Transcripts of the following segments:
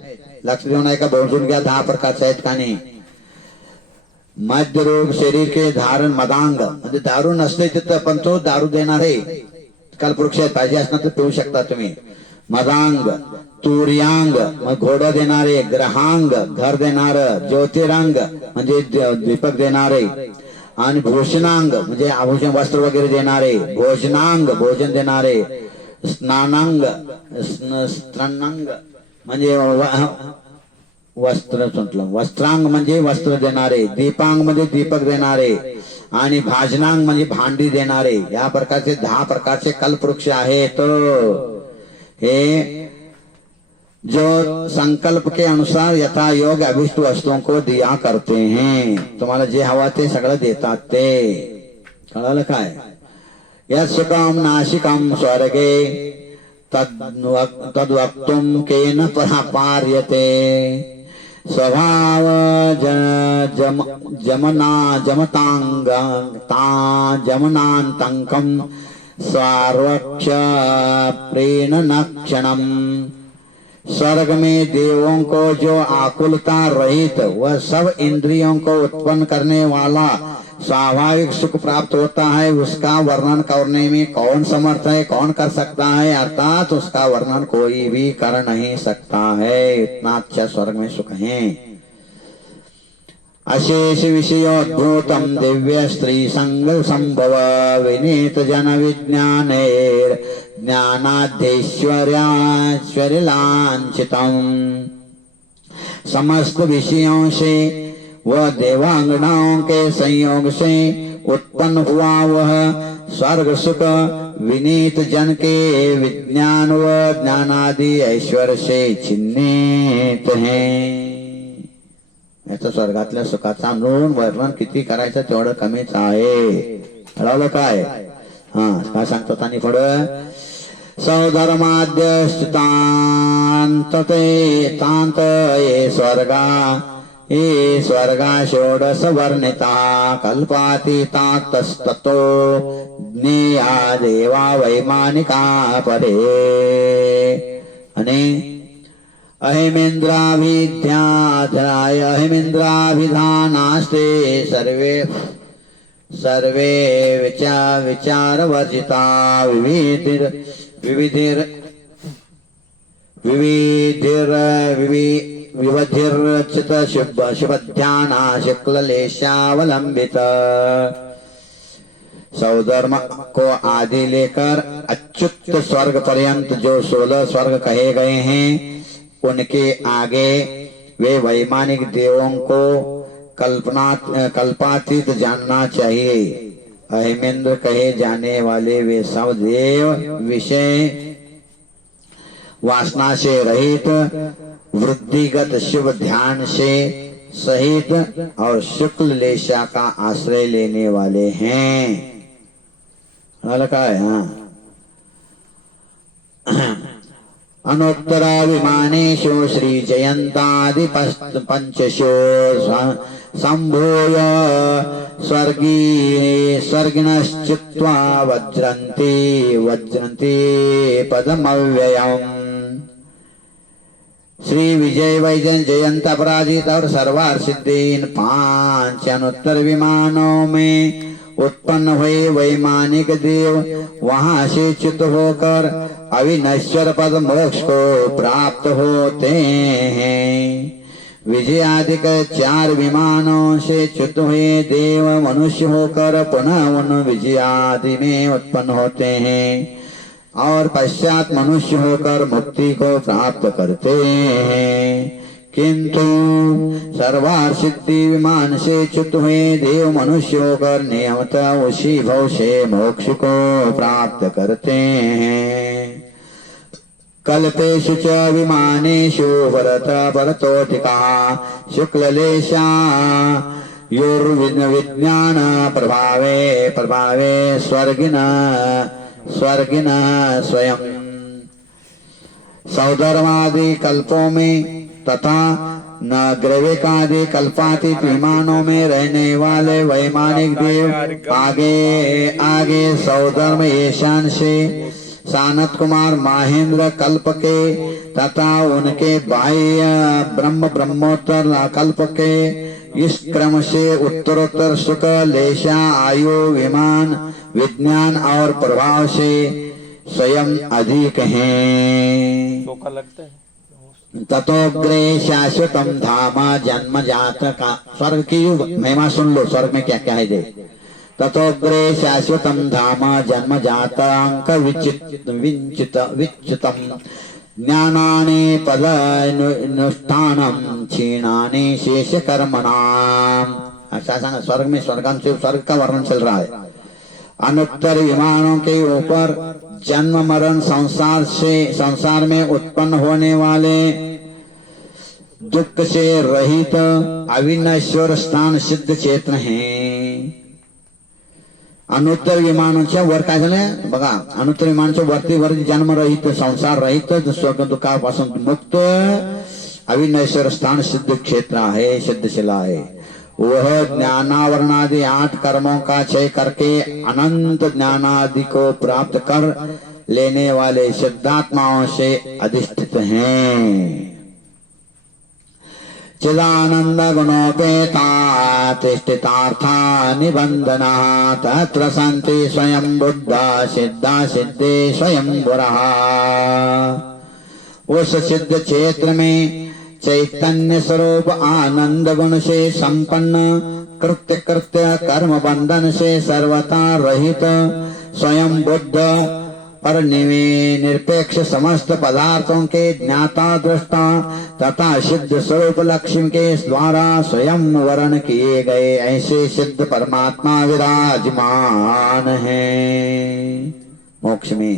लक्ष देऊन ऐका बहुजून घ्या 10 प्रकारचे आहेत का नाही. मद्य रोग शरीर के धारण मदांग म्हणजे दारू नसते तिथं पण तो दारू देणारे कल्पवृक्ष पाहिजे असणार तर पिऊ शकता तुम्ही. मदांग तुर्यांग मग घोडं देणारे, ग्रहांग घर देणार, ज्योतिरांग म्हणजे दीपक देणारे आणि भूषणांग म्हणजे आभूषण वस्त्र वगैरे देणारे, भोजनांग भोजन देणारे, स्नानांग स्त्रनांग म्हणजे वस्त्र म्हटलं, वस्त्रांग म्हणजे वस्त्र देणारे, दीपांग म्हणजे दीपक देणारे आणि भाजनांग म्हणजे भांडी देणारे. या प्रकारचे 10 प्रकारचे कल्पवृक्ष आहेत. हे जो संकल्प के अनुसार यथा योग अभिष्ट वस्तुओं को दिया करते हैं. तुम्हाला जे हवा ते सगळं देतात ते. कळालं काय. यत् सुखम नाशिकम स्वर्गे तद्वक्तुम केन पार्यते स्वभाव जमनांतंकम स्वार्वक्ष प्रेणनक्षणम. स्वर्ग में देवों को जो आकुलता रहित वह सब इंद्रियों को उत्पन्न करने वाला स्वाभाविक सुख प्राप्त होता है, उसका वर्णन करने में कौन समर्थ है, कौन कर सकता है. अर्थात उसका वर्णन कोई भी कर नहीं सकता है. इतना अच्छा स्वर्ग में सुख है. अशेष विषयोद्भूतम दिव्य स्त्री संग संभव विनीत जन विज्ञानेर ज्ञानाध्यैश्वर्याश्वर्य लांछितम. समस्त विषयों से वह देवांगनाओं के संयोग से उत्पन्न हुआ वह स्वर्ग सुख विनीत जन के विज्ञान व ज्ञानादि ऐश्वर्य से चिन्हित है. याचं स्वर्गातल्या सुखाचा नोंद वर्णन किती करायचं तेवढं कमीच आहे. कळलं काय. काय सांगतात आणि पुढं सौधर्माद्यस्तांत तांत ये स्वर्गा षोडश वर्णिता कल्पातीतातस्ततो ज्ञेया देवा वैमानिका परे. आणि अहिमिंद्राभिधानास्ते सर्वे विचारवर्जिता विविधिर्चित शुभध्याना शुक्ललेशावलंबित. सौधर्म को आदि लेकर अच्युत स्वर्ग पर्यंत जो 16 स्वर्ग कहे गए हैं उनके आगे वे वैमानिक देवों को कल्पातीत जानना चाहिए. अहिमेंद्र कहे जाने वाले वे सब देव विषय वासना से रहित वृद्धिगत शुभ ध्यान से सहित और शुक्ल लेशा का आश्रय लेने वाले हैं. का है. अनुत्तरा विमानेषु श्री जयंतादि पंचशो संभूय स्वर्गिणश्चित्वा वज्रन्ति पदमव्ययम्. श्री विजय वैजयंत जयंत अपराजित और सर्वार सिद्धि इन 5 अनुत्तर विमानों में उत्पन्न हुए वैमानिक देव वहां से च्युत होकर अविनश्वर पद मोक्ष को प्राप्त होते हैं. विजयादिक 4 विमानों से च्युत हुए देव मनुष्य होकर पुनः उन विजयादि में उत्पन्न होते हैं और पश्चात मनुष्य होकर मुक्ति को प्राप्त करते हैं. किंतु सर्वार सिद्धि विमान से च्युत हुए देव मनुष्य होकर नियमतः उसी भव से मोक्ष को प्राप्त करते हैं. कल्पेषु च विमानेषु परतोधिका शुक्ललेशा युर्विज्ञान प्रभावे स्वर्गिन स्वयं. सौधर्मादि कल्पों में तथा नग्रविकादि कल्पातीत विमानों में रहने वाले वैमानिक देव आगे सौधर्म ईशान से सानत कुमार महेंद्र कल्प के तथा उनके बाह्य ब्रह्मोत्तर कल्प के इस क्रम से उत्तरोत्तर सुख लेशा आयु विमान विज्ञान और प्रभाव से स्वयं अधिक हैं। लगता है ततोग्रे शाश्वतम धाम जन्म जात का स्वर्ग की महिमा सुन लो, स्वर्ग में क्या क्या है दे। ततोग्रे शाश्वतम धाम जन्म जात अंक विचितम ज्ञानानि पदानुष्ठानम क्षीणानि शेष कर्मणाम। अच्छा सांगा, स्वर्ग में स्वर्ग का वर्णन चल रहा है। अनुत्तर विमानों के ऊपर जन्म मरण संसार में उत्पन्न होने वाले दुख से रहित अविनश्वर स्थान सिद्ध क्षेत्र हैं। अनुत्तर विमानांच्या वर काय झालंय बघा, अनुत्तर विमानांच्या वरती वर जन्म रहित संसार रहित स्वर्ग दुःखापासून मुक्त अविनश्वर स्थान सिद्ध क्षेत्र आहे, सिद्धशिला आहे। वह ज्ञानावरणादि 8 कर्मों का क्षय करके अनंत ज्ञानादि को प्राप्त कर लेने वाले सिद्धात्माओं से अधिष्ठित हैं। चिदानंद गुणोपेता तिष्ठितार्था निबंधना तत्र सन्ति स्वयं बुद्धा सिद्धा सिद्धे स्वयं बुरः। उस सिद्ध क्षेत्र में चैतन्य स्वरूप आनंद गुण से संपन्न कृत्य कर्म बंधन से सर्वथा रहित स्वयं बुद्ध पर निरपेक्ष समस्त पदार्थों के ज्ञाता दृष्टा तथा सिद्ध स्वरूप लक्ष्मी के द्वारा स्वयं वर्ण किए गए ऐसे सिद्ध परमात्मा विराजमान है। मोक्ष में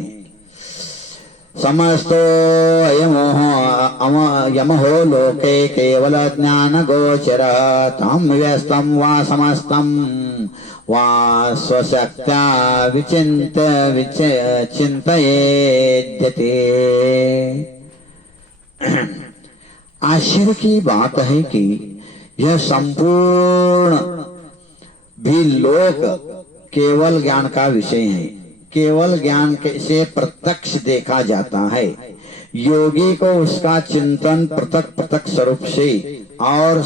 समस्तो यमहो लोके केवल ज्ञान गोचर तम व्यस्तम वा समस्तम वा स्वशक्त्या चिंतयेद्यते। आश्चर्य की बात है कि यह संपूर्ण भी लोक केवल ज्ञान का विषय है, केवल ज्ञान से प्रत्यक्ष देखा जाता है। योगी को उसका चिंतन पृथक पृथक स्वरूप से और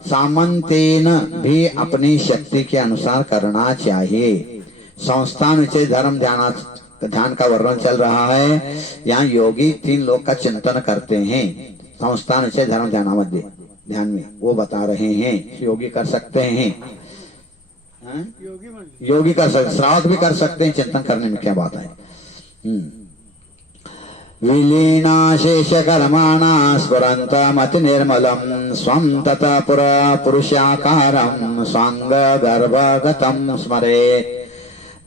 सामंतेन भी अपनी शक्ति के अनुसार करना चाहिए। संस्थान विषय धर्म ध्यान का वर्णन चल रहा है। यहाँ योगी 3 लोक का चिंतन करते हैं। संस्थान विषय धर्म ध्यान में वो बता रहे हैं योगी कर सकते हैं। योगी कर सकते, श्रावक भी कर सकते हैं। चिंतन करने में क्या बात है। विलीना शेष कर्माणा स्फुरन्त मति निर्मलम स्वं तथा पुरुषाकारम स्वांग गर्भगतम स्मरे।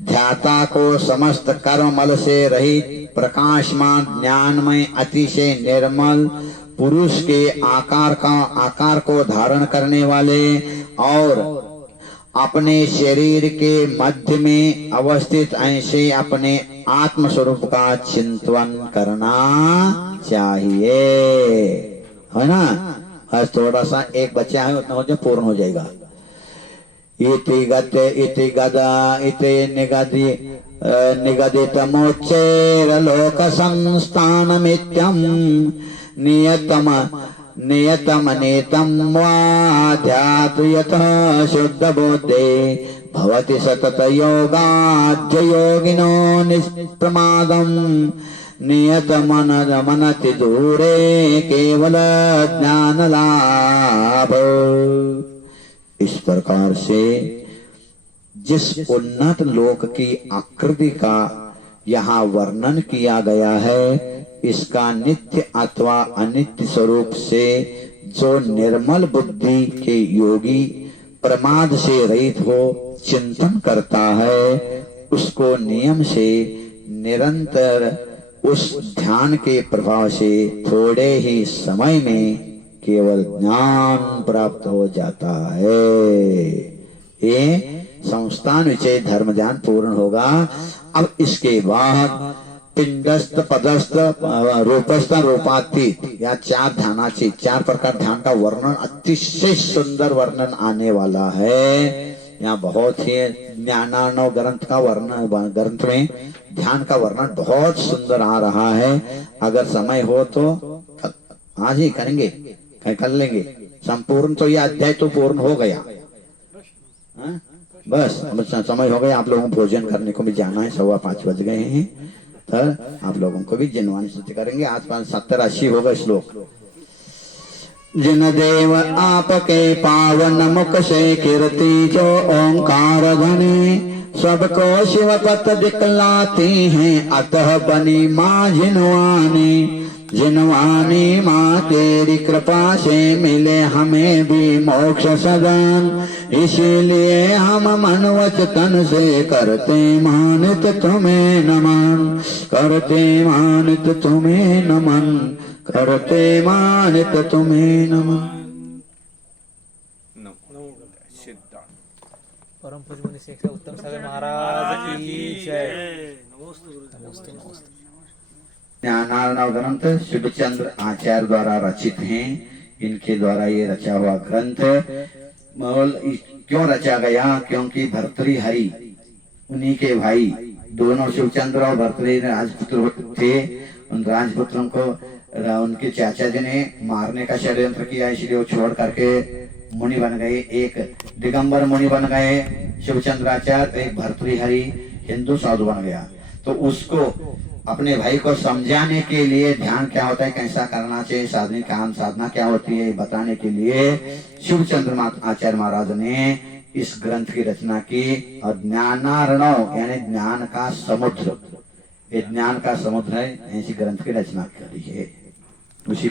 ध्याता को समस्त कर्म मल से रहित प्रकाशमान ज्ञानमय अतिशय निर्मल पुरुष के आकार को धारण करने वाले और अपने शरीर के मध्य में अवस्थित ऐसे अपने आत्म स्वरूप का चिंतन करना चाहिए, है ना। आज थोड़ा सा एक बच्चा है उतना हो जाए पूर्ण हो जाएगा। इति गते इति गदा इति निगदित मोचेर लोक संस्थानमित्यं नियतम वाध्यातु यतः शुद्ध बोधे भवति सतत योगाद्य योगिनो निष्प्रमादम नियतमनति दूरे केवल ज्ञान लाभ। इस प्रकार से जिस उन्नत लोक की आकृति का यहाँ वर्णन किया गया है, इसका नित्य अथवा अनित्य स्वरूप से जो निर्मल बुद्धि के योगी प्रमाद से रहित हो चिंतन करता है, उसको नियम से निरंतर उस ध्यान के प्रभाव से थोड़े ही समय में केवल ज्ञान प्राप्त हो जाता है। ये संस्थान विषय धर्म ध्यान पूर्ण होगा। अब इसके बाद पिंडस्थ पदस्थ रूपस्थ रूपातीत या 4 ध्यानाची 4 प्रकार ध्यान का वर्णन अतिशय सुंदर वर्णन आने वाला है। यहाँ बहुत ही ज्ञानार्णव ग्रंथ का वर्णन, ग्रंथ में ध्यान का वर्णन बहुत सुंदर आ रहा है। अगर समय हो तो आज ही करेंगे, कर लेंगे संपूर्ण। तो ये अध्याय तो पूर्ण हो गया। बस समय हो गया, आप लोगों को भोजन करने को भी जाना है, 5:15 बज गए हैं। तो आप लोगों को भी जिनवानी स्तुति करेंगे। आसपास 70-80 होगा श्लोक। जिन देव आपके पावन मुख से कीर्ति जो ओंकार ध्वनि, सबको शिव पथ दिखलाती हैं, अतः बनी माँ जिनवानी। जिनवानी माँ तेरी कृपा से मिले हमें भी मोक्ष सदन, इसीलिए हम मन वचन से करते मानित तुम्हें नमन, करते मानित तुम्हें नमन, करते मानित तुम्हें नमन। परम पूज्य मुनि श्री उत्तम सागर महाराज की जय। नमस्ते नमस्ते। ज्ञानार्णव ग्रंथ शिवचंद्र आचार्य द्वारा रचित हैं। इनके द्वारा ये रचा हुआ ग्रंथ क्यों रचा गया? क्योंकि भर्तृहरि उन्हीं के भाई, दोनों शिवचंद्र और भर्तृहरि राजपुत्र थे। उन राजपुत्रों को उनके चाचा जी ने मारने का षड्यंत्र किया, इसलिए वो छोड़ करके मुनि बन गए। एक दिगंबर मुनि बन गए शिवचंद्राचार्य, एक भर्तृहरि हिंदू साधु बन गया। तो उसको अपने भाई को समझाने के लिए ध्यान क्या होता है, कैसा करना चाहिए, साधना काम साधना क्या होती है, बताने के लिए शिवचंद्र आचार्य महाराज ने इस ग्रंथ की रचना की। और ज्ञानार्णव यानी ज्ञान का समुद्र, ये ज्ञान का समुद्र है, ऐसी ग्रंथ की रचना करी है। उसी